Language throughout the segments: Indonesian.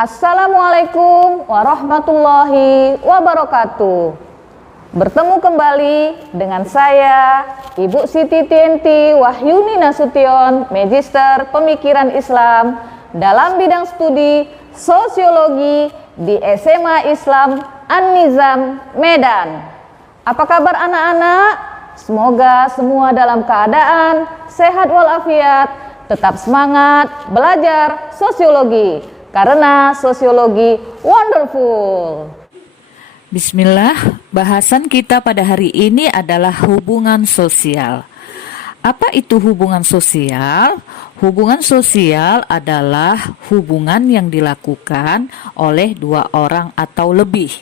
Assalamualaikum warahmatullahi wabarakatuh. Bertemu kembali dengan saya, Ibu Siti Tienti Wahyuni Nasution, Magister Pemikiran Islam dalam bidang studi Sosiologi di SMA Islam An-Nizam, Medan. Apa kabar anak-anak? Semoga semua dalam keadaan sehat walafiat, tetap semangat belajar sosiologi, karena sosiologi wonderful. Bismillah, bahasan kita pada hari ini adalah hubungan sosial. Apa itu hubungan sosial? Hubungan sosial adalah hubungan yang dilakukan oleh dua orang atau lebih.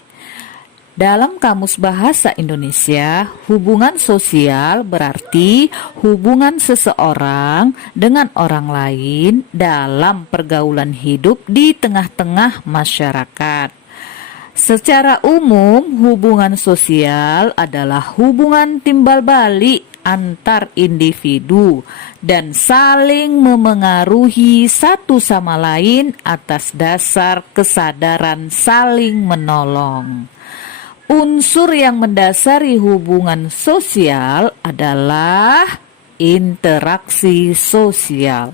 Dalam Kamus Bahasa Indonesia, hubungan sosial berarti hubungan seseorang dengan orang lain dalam pergaulan hidup di tengah-tengah masyarakat. Secara umum, hubungan sosial adalah hubungan timbal balik antar individu dan saling memengaruhi satu sama lain atas dasar kesadaran saling menolong. Unsur yang mendasari hubungan sosial adalah interaksi sosial.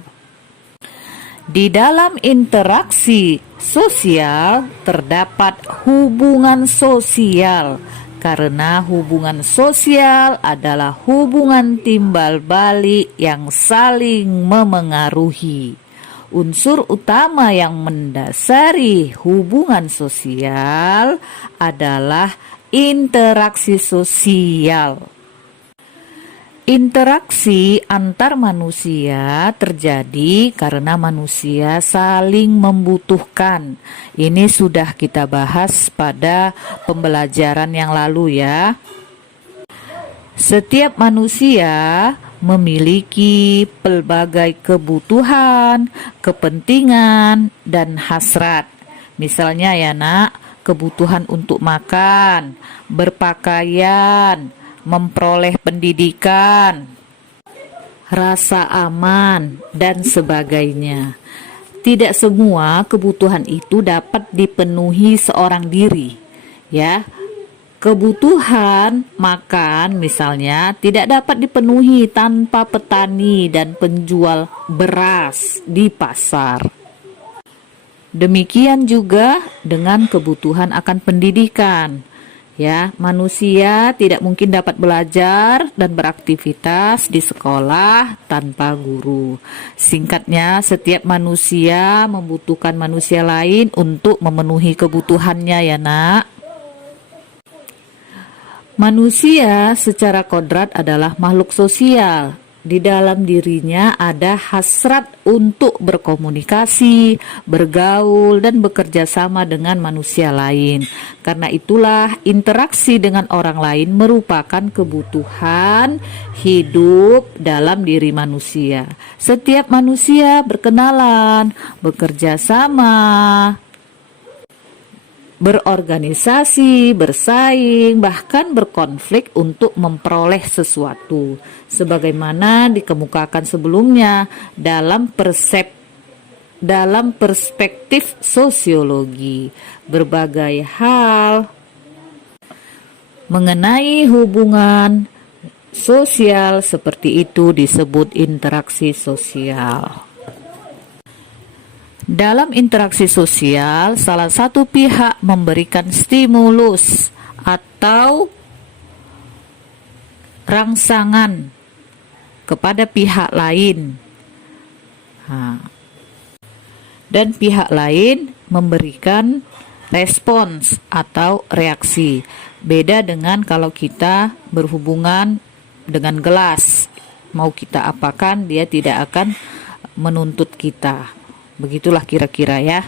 Di dalam interaksi sosial terdapat hubungan sosial, karena hubungan sosial adalah hubungan timbal balik yang saling memengaruhi. Unsur utama yang mendasari hubungan sosial adalah interaksi sosial. Interaksi antar manusia terjadi karena manusia saling membutuhkan. Ini sudah kita bahas pada pembelajaran yang lalu ya. Setiap manusia memiliki pelbagai kebutuhan, kepentingan, dan hasrat. Misalnya ya nak, kebutuhan untuk makan, berpakaian, memperoleh pendidikan, rasa aman, dan sebagainya. Tidak semua kebutuhan itu dapat dipenuhi seorang diri, ya. Kebutuhan makan misalnya tidak dapat dipenuhi tanpa petani dan penjual beras di pasar. Demikian juga dengan kebutuhan akan pendidikan. Ya, manusia tidak mungkin dapat belajar dan beraktivitas di sekolah tanpa guru. Singkatnya, setiap manusia membutuhkan manusia lain untuk memenuhi kebutuhannya ya nak. Manusia secara kodrat adalah makhluk sosial. Di dalam dirinya ada hasrat untuk berkomunikasi, bergaul, dan bekerja sama dengan manusia lain. Karena itulah interaksi dengan orang lain merupakan kebutuhan hidup dalam diri manusia. Setiap manusia berkenalan, bekerja sama, berorganisasi, bersaing, bahkan berkonflik untuk memperoleh sesuatu. Sebagaimana dikemukakan sebelumnya dalam perspektif sosiologi, berbagai hal mengenai hubungan sosial seperti itu disebut interaksi sosial. Dalam interaksi sosial, salah satu pihak memberikan stimulus atau rangsangan kepada pihak lain, dan pihak lain memberikan respons atau reaksi. Beda dengan kalau kita berhubungan dengan gelas, mau kita apakan, dia tidak akan menuntut kita. Begitulah kira-kira ya.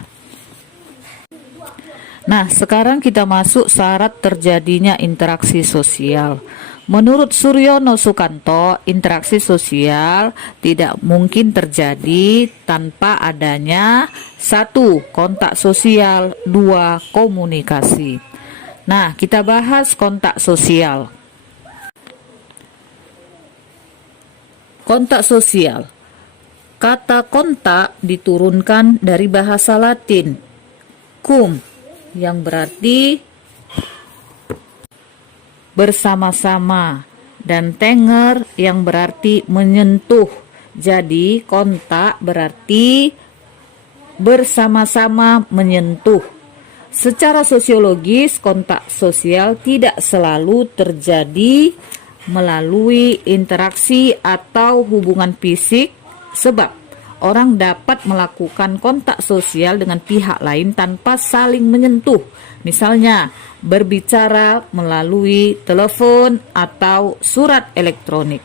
Nah, sekarang kita masuk syarat terjadinya interaksi sosial. Menurut Suryono Sukanto, interaksi sosial tidak mungkin terjadi tanpa adanya 1. Kontak sosial, 2. Komunikasi. Nah, kita bahas kontak sosial. Kontak sosial. Kata kontak diturunkan dari bahasa Latin kum yang berarti bersama-sama, dan tenger yang berarti menyentuh. Jadi kontak berarti bersama-sama menyentuh. Secara sosiologis, kontak sosial tidak selalu terjadi melalui interaksi atau hubungan fisik, sebab orang dapat melakukan kontak sosial dengan pihak lain tanpa saling menyentuh. Misalnya, berbicara melalui telepon atau surat elektronik.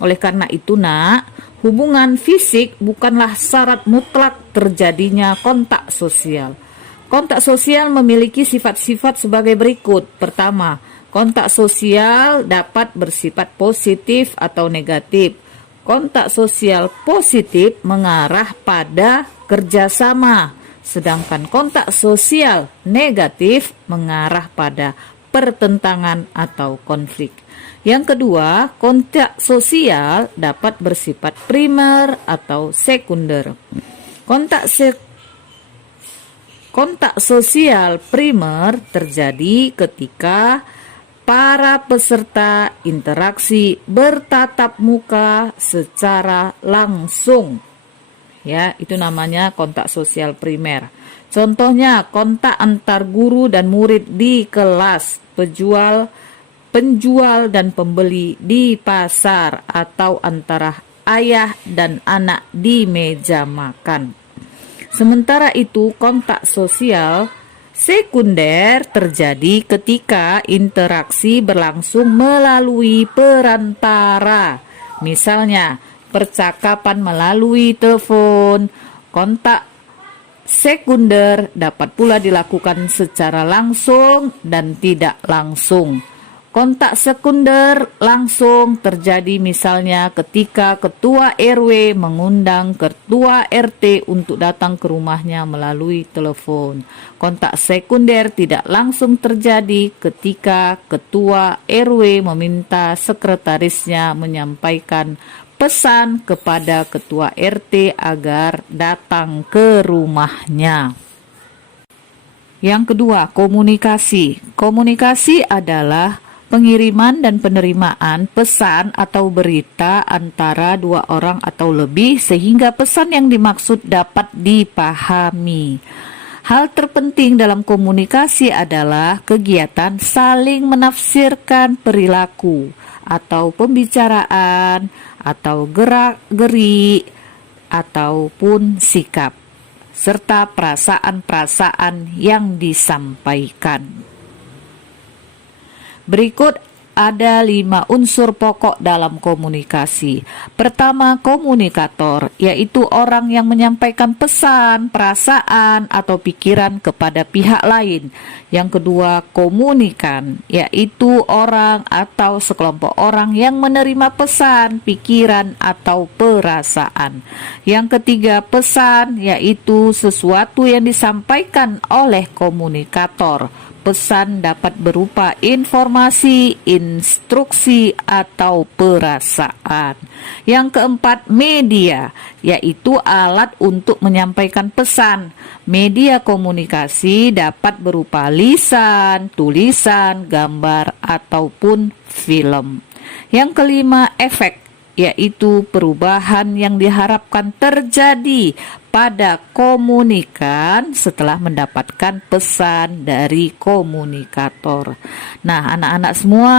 Oleh karena itu, Nak, hubungan fisik bukanlah syarat mutlak terjadinya kontak sosial. Kontak sosial memiliki sifat-sifat sebagai berikut. Pertama, kontak sosial dapat bersifat positif atau negatif. Kontak sosial positif mengarah pada kerjasama, sedangkan kontak sosial negatif mengarah pada pertentangan atau konflik. Yang kedua, kontak sosial dapat bersifat primer atau sekunder. Kontak sosial primer terjadi ketika para peserta interaksi bertatap muka secara langsung. Ya, itu namanya kontak sosial primer. Contohnya, kontak antar guru dan murid di kelas, penjual dan pembeli di pasar, atau antara ayah dan anak di meja makan. Sementara itu, kontak sosial sekunder terjadi ketika interaksi berlangsung melalui perantara. Misalnya, percakapan melalui telepon. Kontak sekunder dapat pula dilakukan secara langsung dan tidak langsung. Kontak sekunder langsung terjadi misalnya ketika ketua RW mengundang ketua RT untuk datang ke rumahnya melalui telepon. Kontak sekunder tidak langsung terjadi ketika ketua RW meminta sekretarisnya menyampaikan pesan kepada ketua RT agar datang ke rumahnya. Yang kedua, komunikasi. Komunikasi adalah pengiriman dan penerimaan pesan atau berita antara dua orang atau lebih sehingga pesan yang dimaksud dapat dipahami. Hal terpenting dalam komunikasi adalah kegiatan saling menafsirkan perilaku atau pembicaraan atau gerak-gerik ataupun sikap serta perasaan-perasaan yang disampaikan. Berikut ada 5 unsur pokok dalam komunikasi. Pertama, komunikator, yaitu orang yang menyampaikan pesan, perasaan, atau pikiran kepada pihak lain. Yang kedua, komunikan, yaitu orang atau sekelompok orang yang menerima pesan, pikiran, atau perasaan. Yang ketiga, pesan, yaitu sesuatu yang disampaikan oleh komunikator. Pesan dapat berupa informasi, instruksi, atau perasaan. Yang keempat, media, yaitu alat untuk menyampaikan pesan. Media komunikasi dapat berupa lisan, tulisan, gambar, ataupun film. Yang kelima, efek, yaitu perubahan yang diharapkan terjadi pada komunikan setelah mendapatkan pesan dari komunikator. Nah, anak-anak semua,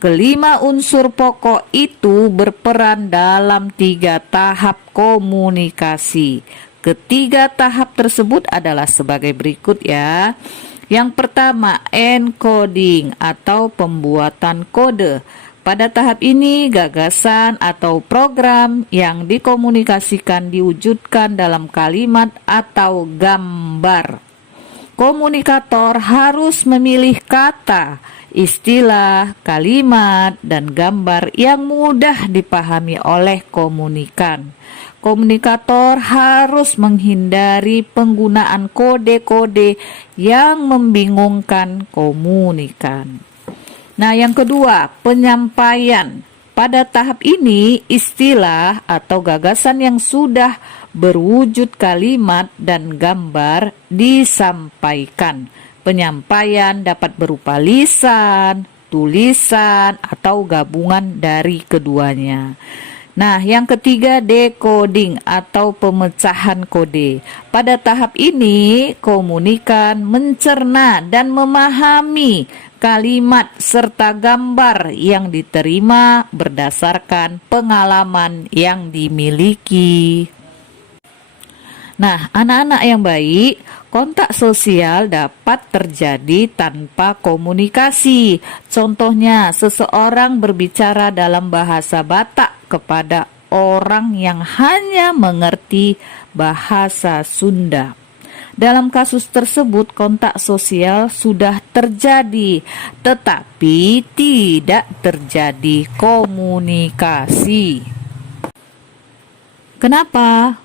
kelima unsur pokok itu berperan dalam 3 tahap komunikasi. Ketiga tahap tersebut adalah sebagai berikut ya. Yang pertama, encoding atau pembuatan kode. Pada tahap ini, gagasan atau program yang dikomunikasikan diwujudkan dalam kalimat atau gambar. Komunikator harus memilih kata, istilah, kalimat, dan gambar yang mudah dipahami oleh komunikan. Komunikator harus menghindari penggunaan kode-kode yang membingungkan komunikan. Nah, yang kedua, penyampaian. Pada tahap ini, istilah atau gagasan yang sudah berwujud kalimat dan gambar disampaikan. Penyampaian dapat berupa lisan, tulisan, atau gabungan dari keduanya. Nah, yang ketiga, decoding atau pemecahan kode. Pada tahap ini, komunikan mencerna dan memahami kalimat serta gambar yang diterima berdasarkan pengalaman yang dimiliki. Nah, anak-anak yang baik, kontak sosial dapat terjadi tanpa komunikasi. Contohnya, seseorang berbicara dalam bahasa Batak kepada orang yang hanya mengerti bahasa Sunda. Dalam kasus tersebut, kontak sosial sudah terjadi, tetapi tidak terjadi komunikasi. Kenapa?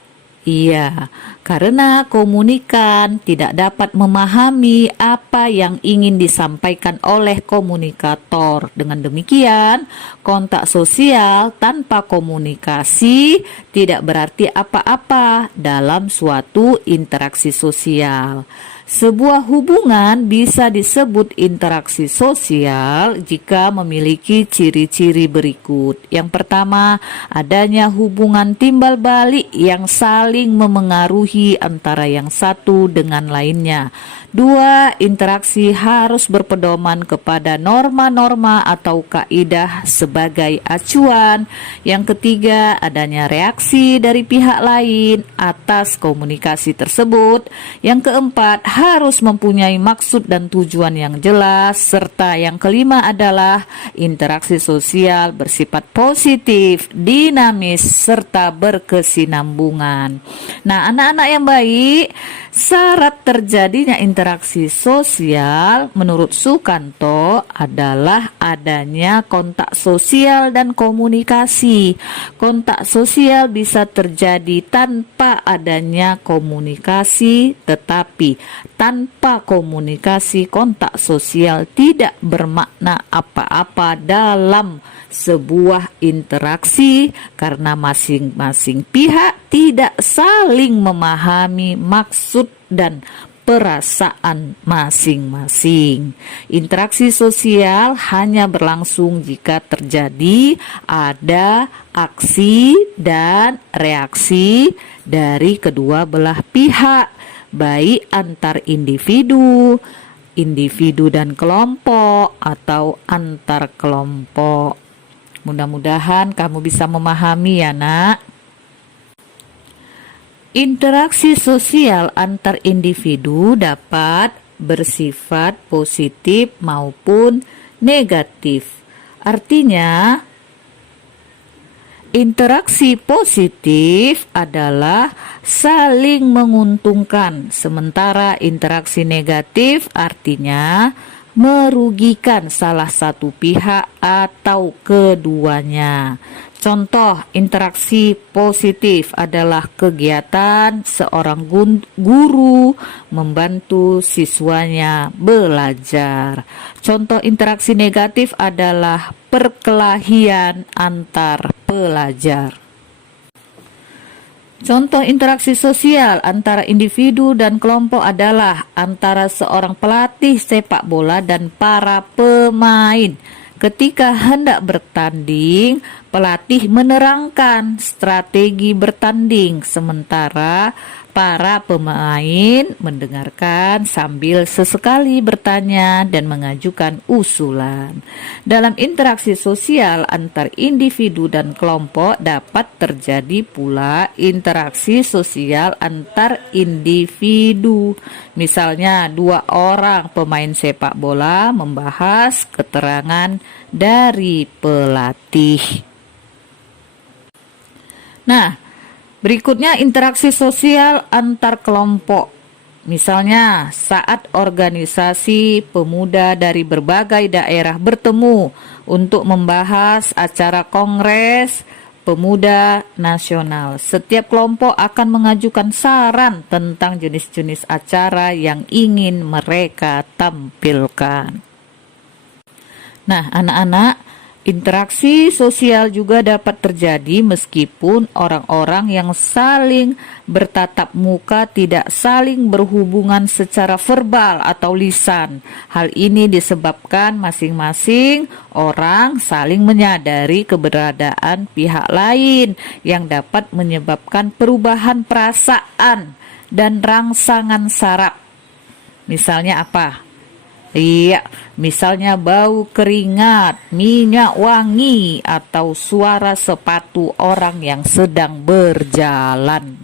Iya, karena komunikan tidak dapat memahami apa yang ingin disampaikan oleh komunikator. Dengan demikian, kontak sosial tanpa komunikasi tidak berarti apa-apa dalam suatu interaksi sosial. Sebuah hubungan bisa disebut interaksi sosial jika memiliki ciri-ciri berikut. Yang pertama, adanya hubungan timbal balik yang saling memengaruhi antara yang satu dengan lainnya. Dua, interaksi harus berpedoman kepada norma-norma atau kaidah sebagai acuan. Yang ketiga, adanya reaksi dari pihak lain atas komunikasi tersebut. Yang keempat, harus mempunyai maksud dan tujuan yang jelas. Serta yang kelima adalah interaksi sosial bersifat positif, dinamis, serta berkesinambungan. Nah, anak-anak yang baik, syarat terjadinya interaksi sosial menurut Sukanto adalah adanya kontak sosial dan komunikasi. Kontak sosial bisa terjadi tanpa adanya komunikasi, tetapi tanpa komunikasi kontak sosial tidak bermakna apa-apa dalam sebuah interaksi karena masing-masing pihak tidak saling memahami maksud dan perasaan masing-masing. Interaksi sosial hanya berlangsung jika terjadi ada aksi dan reaksi dari kedua belah pihak, baik antar individu, individu dan kelompok, atau antar kelompok. Mudah-mudahan kamu bisa memahami ya, Nak. Interaksi sosial antar individu dapat bersifat positif maupun negatif. Artinya, interaksi positif adalah saling menguntungkan, sementara interaksi negatif artinya merugikan salah satu pihak atau keduanya. Contoh interaksi positif adalah kegiatan seorang guru membantu siswanya belajar. Contoh interaksi negatif adalah perkelahian antar pelajar. Contoh interaksi sosial antara individu dan kelompok adalah antara seorang pelatih sepak bola dan para pemain. Ketika hendak bertanding, pelatih menerangkan strategi bertanding, sementara para pemain mendengarkan sambil sesekali bertanya dan mengajukan usulan. Dalam interaksi sosial antar individu dan kelompok dapat terjadi pula interaksi sosial antar individu. Misalnya, dua orang pemain sepak bola membahas keterangan dari pelatih. Nah, berikutnya interaksi sosial antar kelompok. Misalnya, saat organisasi pemuda dari berbagai daerah bertemu untuk membahas acara Kongres Pemuda Nasional, setiap kelompok akan mengajukan saran tentang jenis-jenis acara yang ingin mereka tampilkan. Nah, anak-anak, Interaksi sosial juga dapat terjadi meskipun orang-orang yang saling bertatap muka tidak saling berhubungan secara verbal atau lisan. Hal ini disebabkan masing-masing orang saling menyadari keberadaan pihak lain yang dapat menyebabkan perubahan perasaan dan rangsangan saraf. Misalnya apa? Iya, misalnya bau keringat, minyak wangi, atau suara sepatu orang yang sedang berjalan.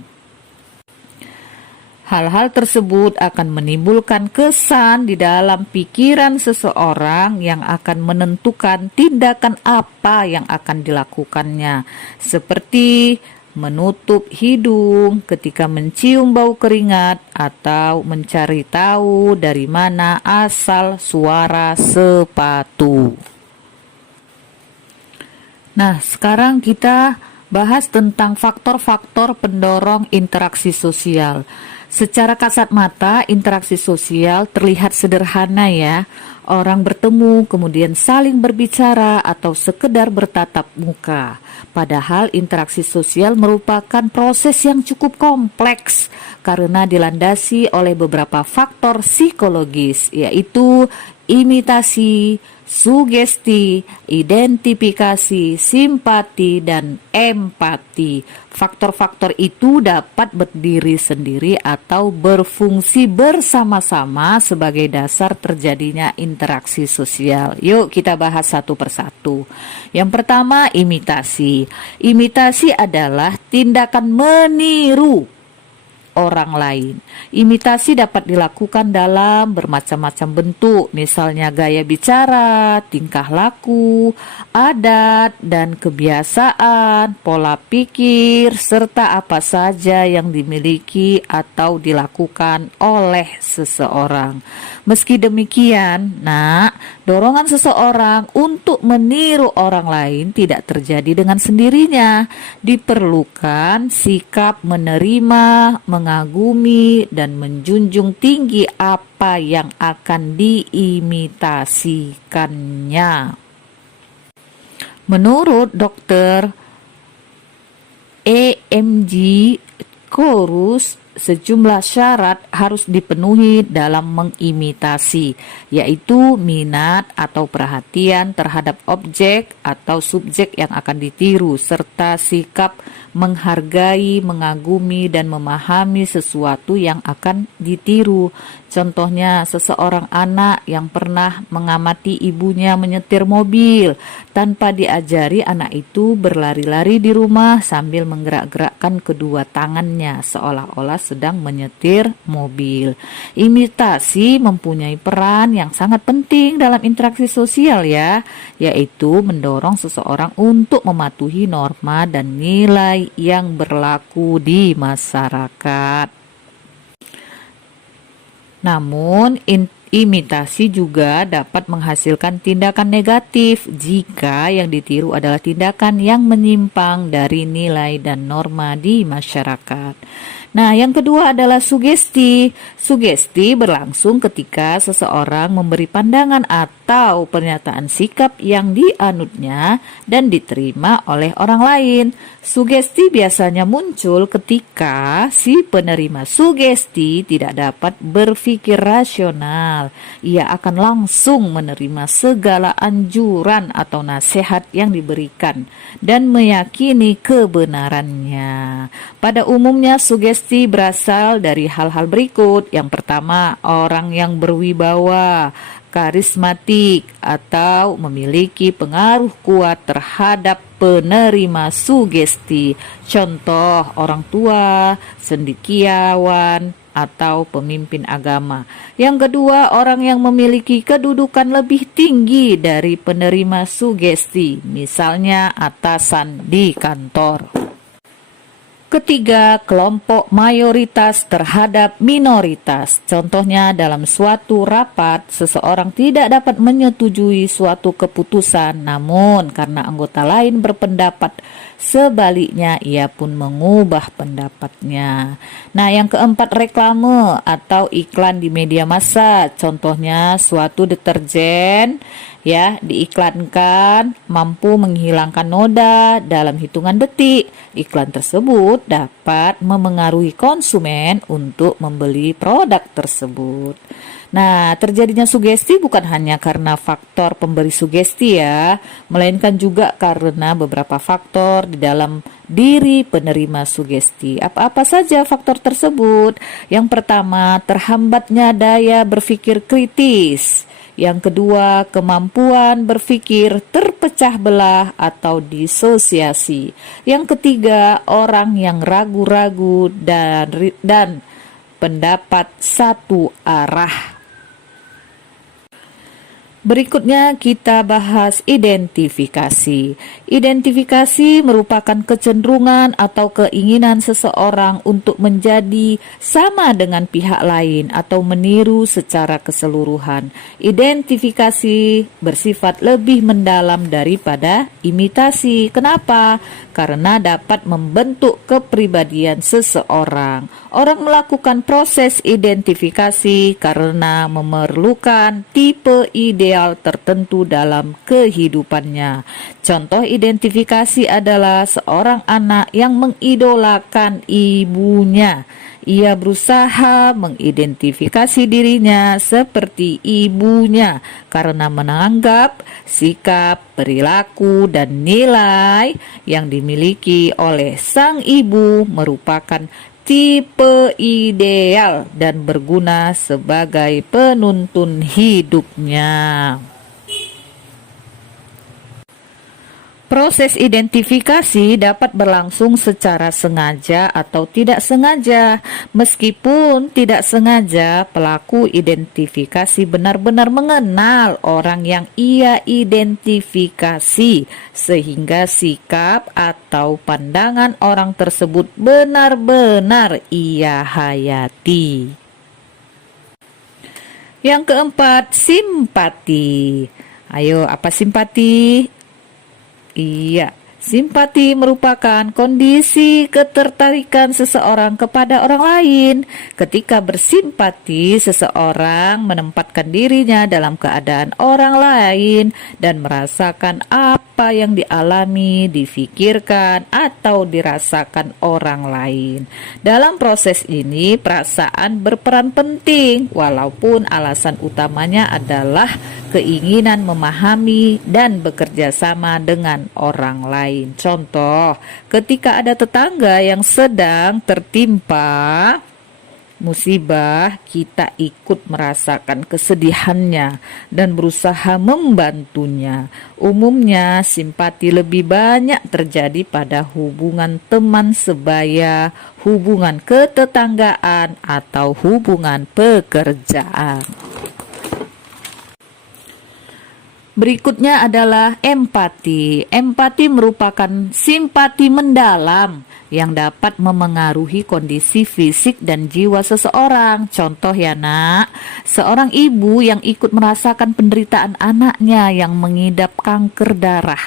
Hal-hal tersebut akan menimbulkan kesan di dalam pikiran seseorang yang akan menentukan tindakan apa yang akan dilakukannya, seperti menutup hidung ketika mencium bau keringat atau mencari tahu dari mana asal suara sepatu. Nah, sekarang kita bahas tentang faktor-faktor pendorong interaksi sosial. Secara kasat mata, interaksi sosial terlihat sederhana ya. Orang bertemu, kemudian saling berbicara atau sekedar bertatap muka. Padahal interaksi sosial merupakan proses yang cukup kompleks karena dilandasi oleh beberapa faktor psikologis, yaitu imitasi, sugesti, identifikasi, simpati, dan empati. Faktor-faktor itu dapat berdiri sendiri atau berfungsi bersama-sama sebagai dasar terjadinya interaksi sosial. Yuk kita bahas satu persatu. Yang pertama, imitasi. Imitasi adalah tindakan meniru orang lain. Imitasi dapat dilakukan dalam bermacam-macam bentuk, misalnya gaya bicara, tingkah laku, adat dan kebiasaan, pola pikir, serta apa saja yang dimiliki atau dilakukan oleh seseorang. Meski demikian, dorongan seseorang untuk meniru orang lain tidak terjadi dengan sendirinya. Diperlukan sikap menerima, mengagumi, dan menjunjung tinggi apa yang akan diimitasikannya. Menurut Dr. EMG Korus, sejumlah syarat harus dipenuhi dalam mengimitasi, yaitu minat atau perhatian terhadap objek atau subjek yang akan ditiru, serta sikap menghargai, mengagumi, dan memahami sesuatu yang akan ditiru. Contohnya, seseorang anak yang pernah mengamati ibunya menyetir mobil. Tanpa diajari, anak itu berlari-lari di rumah sambil menggerak-gerakkan kedua tangannya seolah-olah sedang menyetir mobil. Imitasi mempunyai peran yang sangat penting dalam interaksi sosial ya, yaitu mendorong seseorang untuk mematuhi norma dan nilai yang berlaku di masyarakat. Namun, imitasi juga dapat menghasilkan tindakan negatif jika yang ditiru adalah tindakan yang menyimpang dari nilai dan norma di masyarakat. Nah, yang kedua adalah sugesti. Sugesti berlangsung ketika seseorang memberi pandangan atau pernyataan sikap yang dianutnya dan diterima oleh orang lain. Sugesti biasanya muncul ketika si penerima sugesti tidak dapat berpikir rasional. Ia akan langsung menerima segala anjuran atau nasihat yang diberikan dan meyakini kebenarannya. Pada umumnya sugesti berasal dari hal-hal berikut. Yang pertama, orang yang berwibawa, karismatik, atau memiliki pengaruh kuat terhadap penerima sugesti. Contoh, orang tua, cendekiawan, atau pemimpin agama. Yang kedua, orang yang memiliki kedudukan lebih tinggi dari penerima sugesti, misalnya atasan di kantor. Ketiga, kelompok mayoritas terhadap minoritas. Contohnya, dalam suatu rapat, seseorang tidak dapat menyetujui suatu keputusan, namun karena anggota lain berpendapat sebaliknya ia pun mengubah pendapatnya. Nah, yang keempat, reklame atau iklan di media massa. Contohnya suatu deterjen ya diiklankan mampu menghilangkan noda dalam hitungan detik. Iklan tersebut dapat memengaruhi konsumen untuk membeli produk tersebut. Nah, terjadinya sugesti bukan hanya karena faktor pemberi sugesti ya, melainkan juga karena beberapa faktor di dalam diri penerima sugesti. Apa-apa saja faktor tersebut? Yang pertama, terhambatnya daya berpikir kritis. Yang kedua, kemampuan berpikir terpecah belah atau disosiasi. Yang ketiga, orang yang ragu-ragu dan pendapat satu arah. Berikutnya kita bahas identifikasi. Identifikasi merupakan kecenderungan atau keinginan seseorang untuk menjadi sama dengan pihak lain atau meniru secara keseluruhan. Identifikasi bersifat lebih mendalam daripada imitasi. Kenapa? Karena dapat membentuk kepribadian seseorang. Orang melakukan proses identifikasi karena memerlukan tipe ideal tertentu dalam kehidupannya. Contoh identifikasi adalah seorang anak yang mengidolakan ibunya. Ia berusaha mengidentifikasi dirinya seperti ibunya karena menganggap sikap, perilaku, dan nilai yang dimiliki oleh sang ibu merupakan tipe ideal dan berguna sebagai penuntun hidupnya. Proses identifikasi dapat berlangsung secara sengaja atau tidak sengaja. Meskipun tidak sengaja, pelaku identifikasi benar-benar mengenal orang yang ia identifikasi, sehingga sikap atau pandangan orang tersebut benar-benar ia hayati. Yang keempat, simpati. Ayo, apa simpati? Iya, simpati merupakan kondisi ketertarikan seseorang kepada orang lain. Ketika bersimpati, seseorang menempatkan dirinya dalam keadaan orang lain dan merasakan apa yang dialami, difikirkan, atau dirasakan orang lain. Dalam proses ini, perasaan berperan penting, walaupun alasan utamanya adalah keinginan memahami dan bekerja sama dengan orang lain. Contoh, ketika ada tetangga yang sedang tertimpa musibah, kita ikut merasakan kesedihannya dan berusaha membantunya. Umumnya, simpati lebih banyak terjadi pada hubungan teman sebaya, hubungan ketetanggaan, atau hubungan pekerjaan. Berikutnya adalah empati. Empati merupakan simpati mendalam yang dapat memengaruhi kondisi fisik dan jiwa seseorang. Contoh ya nak, seorang ibu yang ikut merasakan penderitaan anaknya yang mengidap kanker darah.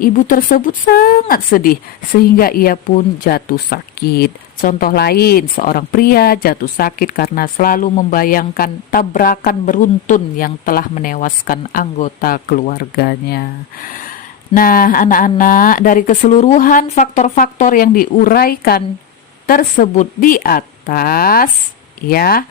Ibu tersebut sangat sedih sehingga ia pun jatuh sakit. Contoh lain, seorang pria jatuh sakit karena selalu membayangkan tabrakan beruntun yang telah menewaskan anggota keluarganya. Nah, anak-anak, dari keseluruhan faktor-faktor yang diuraikan tersebut di atas, ya,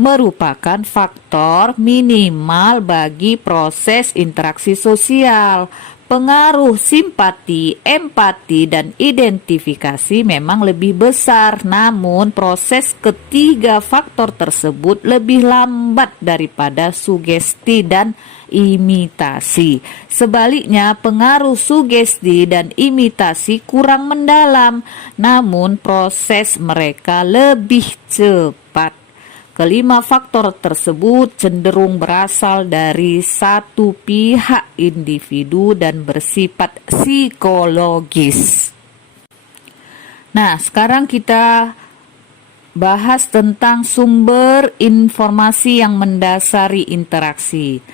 merupakan faktor minimal bagi proses interaksi sosial. Pengaruh simpati, empati, dan identifikasi memang lebih besar, namun proses ketiga faktor tersebut lebih lambat daripada sugesti dan imitasi. Sebaliknya, pengaruh sugesti dan imitasi kurang mendalam, namun proses mereka lebih cepat. Kelima faktor tersebut cenderung berasal dari satu pihak individu dan bersifat psikologis. Nah, sekarang kita bahas tentang sumber informasi yang mendasari interaksi.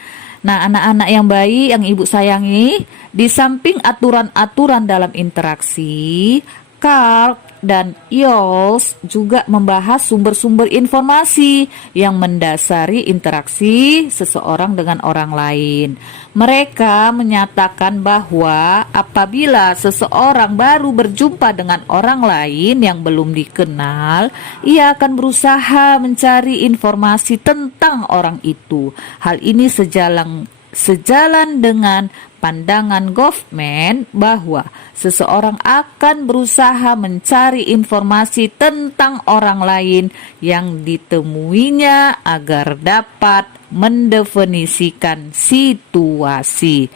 Nah, anak-anak yang baik, yang ibu sayangi, di samping aturan-aturan dalam interaksi, Karp dan Yols juga membahas sumber-sumber informasi yang mendasari interaksi seseorang dengan orang lain. Mereka menyatakan bahwa apabila seseorang baru berjumpa dengan orang lain yang belum dikenal, ia akan berusaha mencari informasi tentang orang itu. Hal ini sejalan dengan pandangan Goffman bahwa seseorang akan berusaha mencari informasi tentang orang lain yang ditemuinya agar dapat mendefinisikan situasi.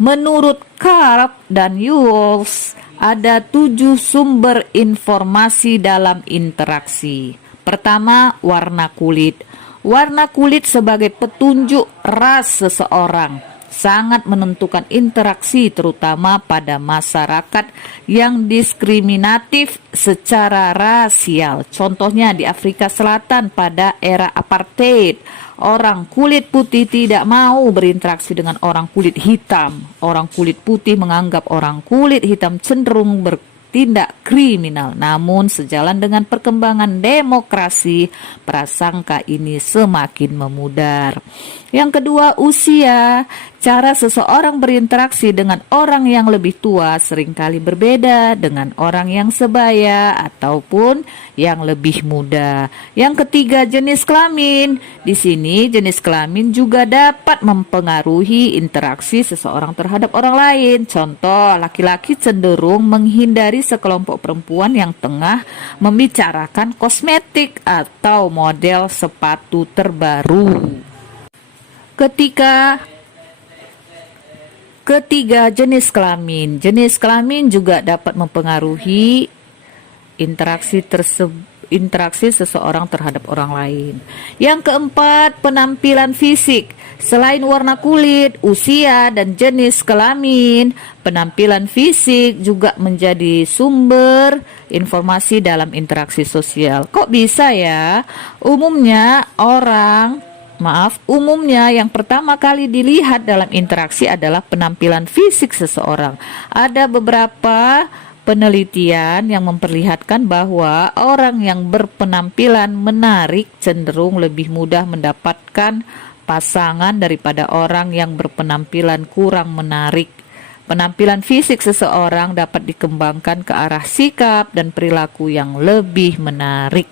Menurut Karp dan Yols, ada 7 sumber informasi dalam interaksi. Pertama, warna kulit. Warna kulit sebagai petunjuk ras seseorang sangat menentukan interaksi, terutama pada masyarakat yang diskriminatif secara rasial. Contohnya di Afrika Selatan pada era apartheid, orang kulit putih tidak mau berinteraksi dengan orang kulit hitam. Orang kulit putih menganggap orang kulit hitam cenderung bertindak kriminal. Namun sejalan dengan perkembangan demokrasi, prasangka ini semakin memudar. Yang kedua, usia. Cara seseorang berinteraksi dengan orang yang lebih tua seringkali berbeda dengan orang yang sebaya ataupun yang lebih muda. Yang ketiga, jenis kelamin. Di sini jenis kelamin juga dapat mempengaruhi interaksi seseorang terhadap orang lain. Contoh, laki-laki cenderung menghindari sekelompok perempuan yang tengah membicarakan kosmetik atau model sepatu terbaru. Ketiga, jenis kelamin. Jenis kelamin juga dapat mempengaruhi interaksi seseorang terhadap orang lain. Yang keempat, penampilan fisik. Selain warna kulit, usia, dan jenis kelamin, penampilan fisik juga menjadi sumber informasi dalam interaksi sosial. Kok bisa ya? Umumnya yang pertama kali dilihat dalam interaksi adalah penampilan fisik seseorang. Ada beberapa penelitian yang memperlihatkan bahwa orang yang berpenampilan menarik cenderung lebih mudah mendapatkan pasangan daripada orang yang berpenampilan kurang menarik. Penampilan fisik seseorang dapat dikembangkan ke arah sikap dan perilaku yang lebih menarik.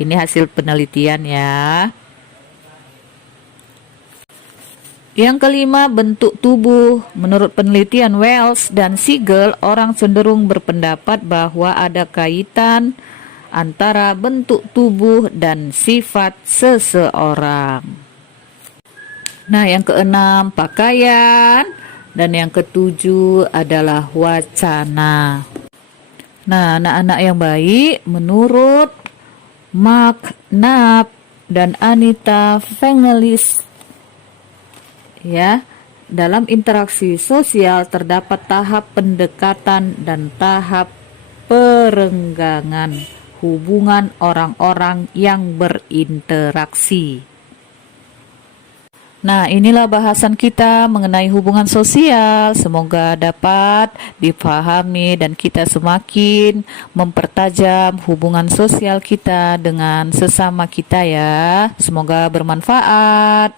Ini hasil penelitian ya. Yang kelima, bentuk tubuh. Menurut penelitian Wells dan Siegel, orang cenderung berpendapat bahwa ada kaitan antara bentuk tubuh dan sifat seseorang. Nah, yang keenam, pakaian. Dan yang ketujuh adalah wacana. Nah, anak-anak yang baik, menurut Mark Knapp dan Anita Vangelis, ya, dalam interaksi sosial terdapat tahap pendekatan dan tahap perenggangan hubungan orang-orang yang berinteraksi. Nah, inilah bahasan kita mengenai hubungan sosial. Semoga dapat dipahami dan kita semakin mempertajam hubungan sosial kita dengan sesama kita ya. Semoga bermanfaat.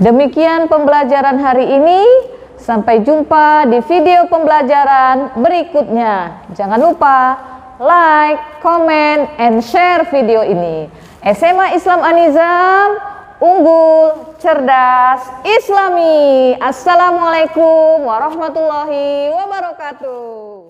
Demikian pembelajaran hari ini. Sampai jumpa di video pembelajaran berikutnya. Jangan lupa like, comment, and share video ini. SMA Islam An-Nizam, unggul, cerdas, islami. Assalamualaikum warahmatullahi wabarakatuh.